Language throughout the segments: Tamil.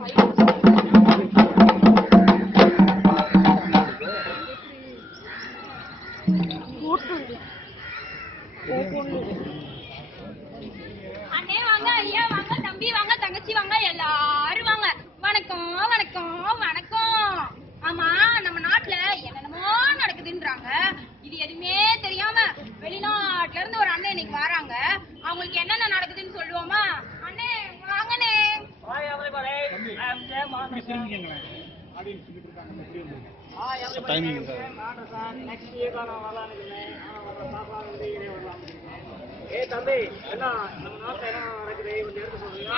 அண்ணே வாங்க, ஐயா வாங்க, தம்பி வாங்க, தங்கச்சி வாங்க, எல்லாரும் வாங்க. வணக்கம் வணக்கம் வணக்கம். ஆமா, நம்ம நாட்டுல என்னென்னமோ நடக்குதுன்றாங்க. இது எதுவுமே தெரியாம வெளிநாட்டுல இருந்து ஒரு அண்ணன் இன்னைக்கு வராங்க. அவங்களுக்கு என்னென்ன நடக்குதுன்னு சொல்லுவோமா? அண்ணே வாங்கண்ணே.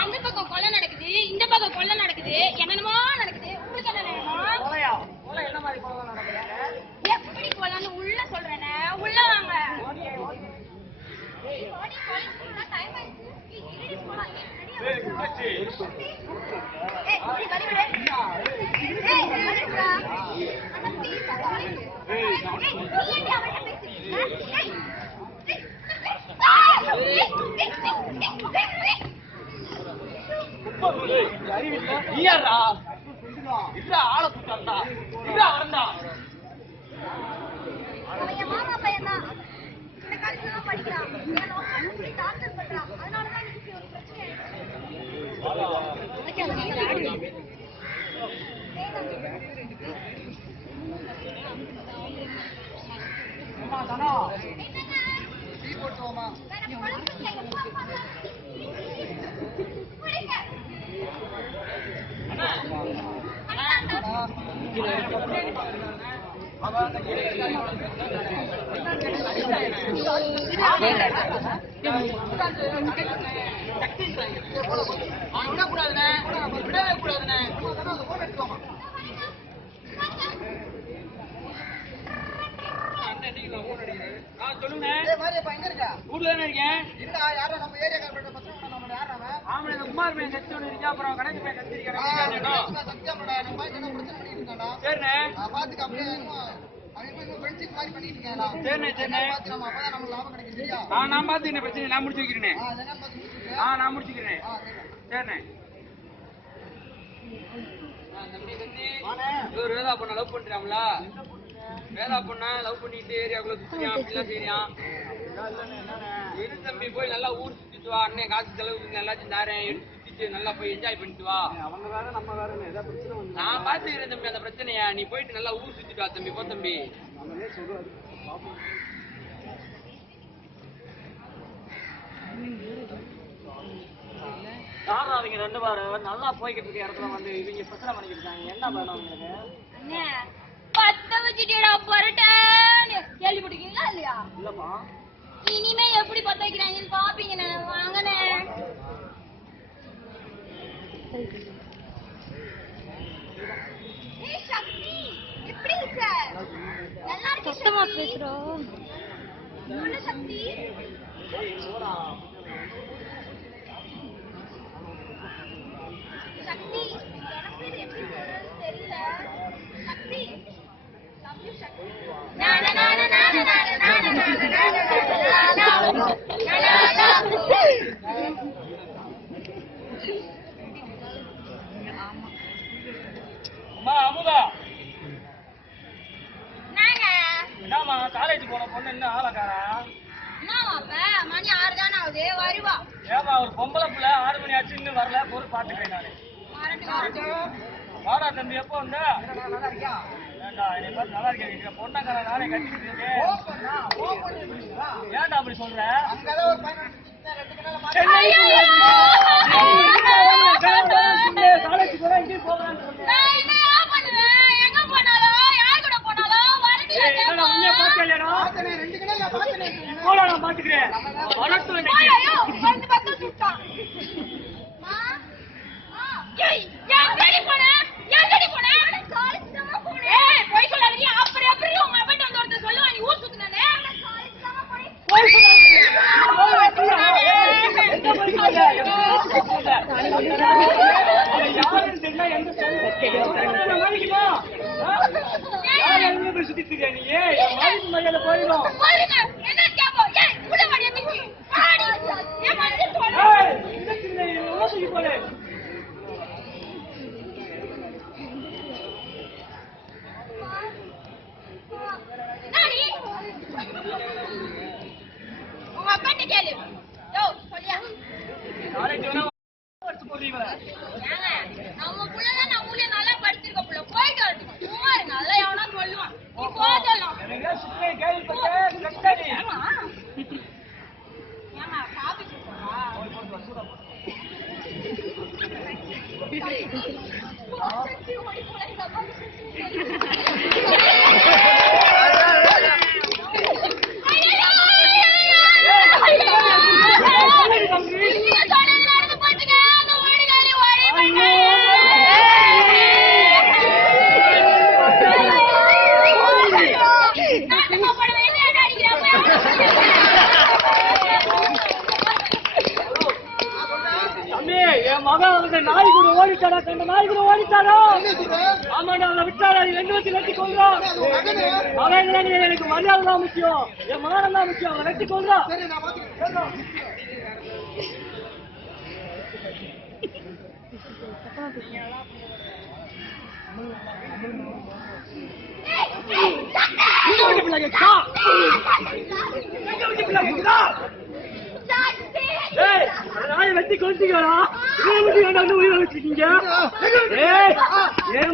அந்த பக்கம் கொலை நடக்குது, இந்த பக்கம் கொலை நடக்குது, என்னென்னமோ நடக்குது. உங்களுக்கு என்ன வேணும்? எப்படி கொலைன்னு உள்ள சொல்றேனே, உள்ள வாங்க. மாமா பையன் தான் இந்த காலேஜ்ல படிக்கிறான். டாக்டர் பண்றான். அதனாலதான் எனக்கு ஒரு பிரச்சனை. வேதா பொண்ண லவ் பண்றாங்களா? வேதா பொண்ண லவ் பண்ணிட்டு ஏரியாக்குள்ள சுத்தியான் அப்படிலாம் செய்யான். எது தம்பி போய் நல்லா ஊர் சுத்திட்டு வா. அண்ணன் காசு செலவுக்கு எல்லாத்தையும் தாரேன். எடுத்து சுத்திட்டு நல்லா போய் என்ஜாய் பண்ணிட்டு வா. அவங்க வேற நம்ம வேற ஏதாவது பிரச்சனை வந்து நான் பாத்துக்கிறேன் தம்பி அந்த பிரச்சனையா. நீ போயிட்டு நல்லா ஊர் சுத்திட்டு வா தம்பி. போ தம்பி. யாரா அவங்க ரெண்டு பேரும் நல்லா போய்கிட்டு இருக்க இடத்துல வந்து இவங்க பிரச்சனை பண்ணிக்கிட்டு இருக்காங்க. என்ன பண்ணணும் உங்களுக்கு? பத்த வச்சுட்டா பரட்டான்னு கேள்விப்பட்டிருக்கீங்களா இல்லையா? இல்லப்பா. இனிமே எப்படி பத்த வைக்கிறாங்கன்னு பாப்பீங்கண்ணே. வாங்கண்ணே. சக்தி எப்படி இருக்க? நல்லா இருக்க. சுத்தமா பேசுறோம். சொல்லு சக்தி. சக்தி எனக்கு இது எப்படி சொல்றதுன்னு தெரியல. சக்தி லவ் யூ சக்தி. அமுதா என்னங்க காலேஜ் போன பொண்ணு என்ன ஆளக்காரா? என்னவாப்ப மணி 6 தானே ஆகுது, வருவா. ஏமா ஒரு பொம்பளை பிள்ளை 6 மணி ஆச்சு இன்னும் வரல. பொருள் பாத்துக்கிறேன் நானு. வாடா தம்பி. எப்போ வந்த? ஏண்டா என்னை பார்த்து நல்லா இருக்கேன். பொண்ணக்கார நானே கட்டிக்கிட்டு இருக்கேன். ஏன்டா அப்படி சொல்ற? காலேஜ் போறேன் இங்கே போகலாம். நான் பாத்துக்கிறேன். சுத்திட்டு நீ மரியாதை போயிடும். நம்ம புள்ளதான் நம்ம ஊர்ல நல்லா படிச்சிருக்க புள்ள போயிட்டு வரட்டும். சும்மா இருங்க, நல்லா எவனா சொல்லுவான். நீ போதலாம். ஏமா காபி குடிச்சா? என் மகன் வந்து நாய் கூட ஓடிட்டாரா, கண்ட நாய் கூட ஓடிட்டாரா? ஆமாண்டா, அவனை விட்டாரா? நீ ரெண்டு வச்சு வெட்டி கொள்றான். மகன் எனக்கு மரியாதை தான் முக்கியம், என் மகன் தான் முக்கியம். அவனை வெட்டி கொள்றான். வெட்டி கொளுத்திக்கா உயிரை வச்சிருக்கீங்க.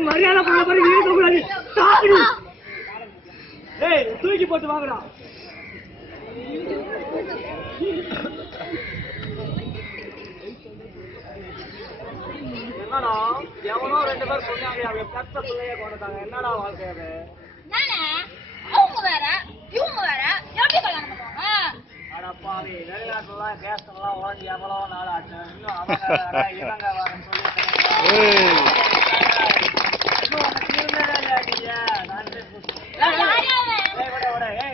மரியாதை பண்ண பிறகு இருக்கக்கூடாது. தூக்கி போட்டு வாங்கடா. என்னடா எவனோ ரெண்டு பேர் சொன்னாங்க, கத்த பிள்ளைய கொண்டுட்டாங்க. என்னடா வாழ்க்கை அது? அவங்க வேற இவங்க வேற எப்படி கல்யாணம் பண்ணுவாங்க? அடப்பாவி, வெளிநாட்டுலாம் கேஸ்லாம் உடஞ்சி எவ்வளோ நாள் ஆச்சு. இன்னும் அவங்க இவங்க வரன்னு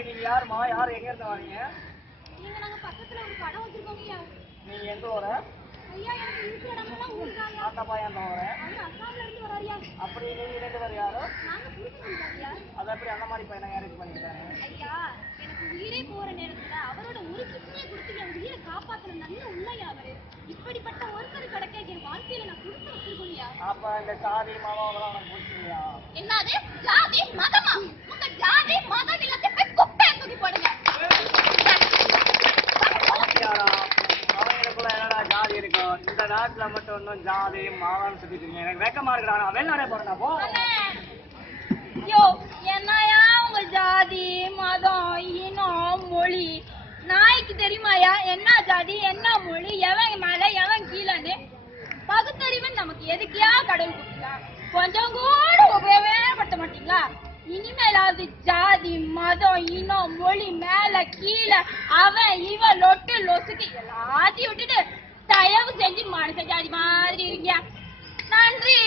நீங்க யாருமா? யாரு எங்க இருந்து வரீங்க? பக்கத்துல ஒரு கடை வச்சிருக்கோங்க. நீங்க எங்க வர? அந்த பையன் தான் வரேன். அப்படி நீங்க ரெண்டு பேர் யாரு? அது எப்படி அந்த மாதிரி பையனை யாருக்கு பண்ணிருக்காங்க? ஐயா, எனக்கு உயிரே போற நேரத்துல அவரோட ஒரு கிட்னியை கொடுத்து என் உயிரை காப்பாத்துற நல்ல உள்ளையா அவரு. இப்படிப்பட்ட ஒருத்தர் கிடைக்க என் வாழ்க்கையில நான் கொடுத்து வச்சிருக்கோம்யா. அப்ப இந்த சாதி மதம் அதெல்லாம் உனக்கு பிடிச்சிருக்கியா? என்னது ஜாதி மதமா? உங்க ஜாதி மதம் எல்லாத்தையும் போய் குப்பையை தூக்கி போடுங்க. அவங்களுக்குள்ள என்னடா ஜாதி இருக்கும்? இந்த நாட்டுல மட்டும் இன்னும் ஜாதி மதம் சுத்திட்டு இருக்கீங்க. எனக்கு வெக்கமா இருக்கிறா. நான் வெளிநாடே போறேன். போ. யோ, என்னையா உங்க ஜாதி மதம் இனம் மொழி? நாய்க்கு தெரியுமாயா என்ன ஜாதி என்ன மொழி, எவன் மேல எவன் கீழன்னு? பகுத்தறிவுன்னு நமக்கு எதுக்கியா கடவுள் கொடுத்தா? கொஞ்சம் கூட உபயோகப்படுத்த மாட்டீங்களா? இனிமேலாவது ஜாதி மதம் இனம் மொழி மேல கீழே அவன் இவன் லொட்டு லொசுக்கு எல்லாத்தையும் விட்டுட்டு தயவு செஞ்சு மனுஷ ஜாதி மாதிரி இருக்கீங்க. நன்றி.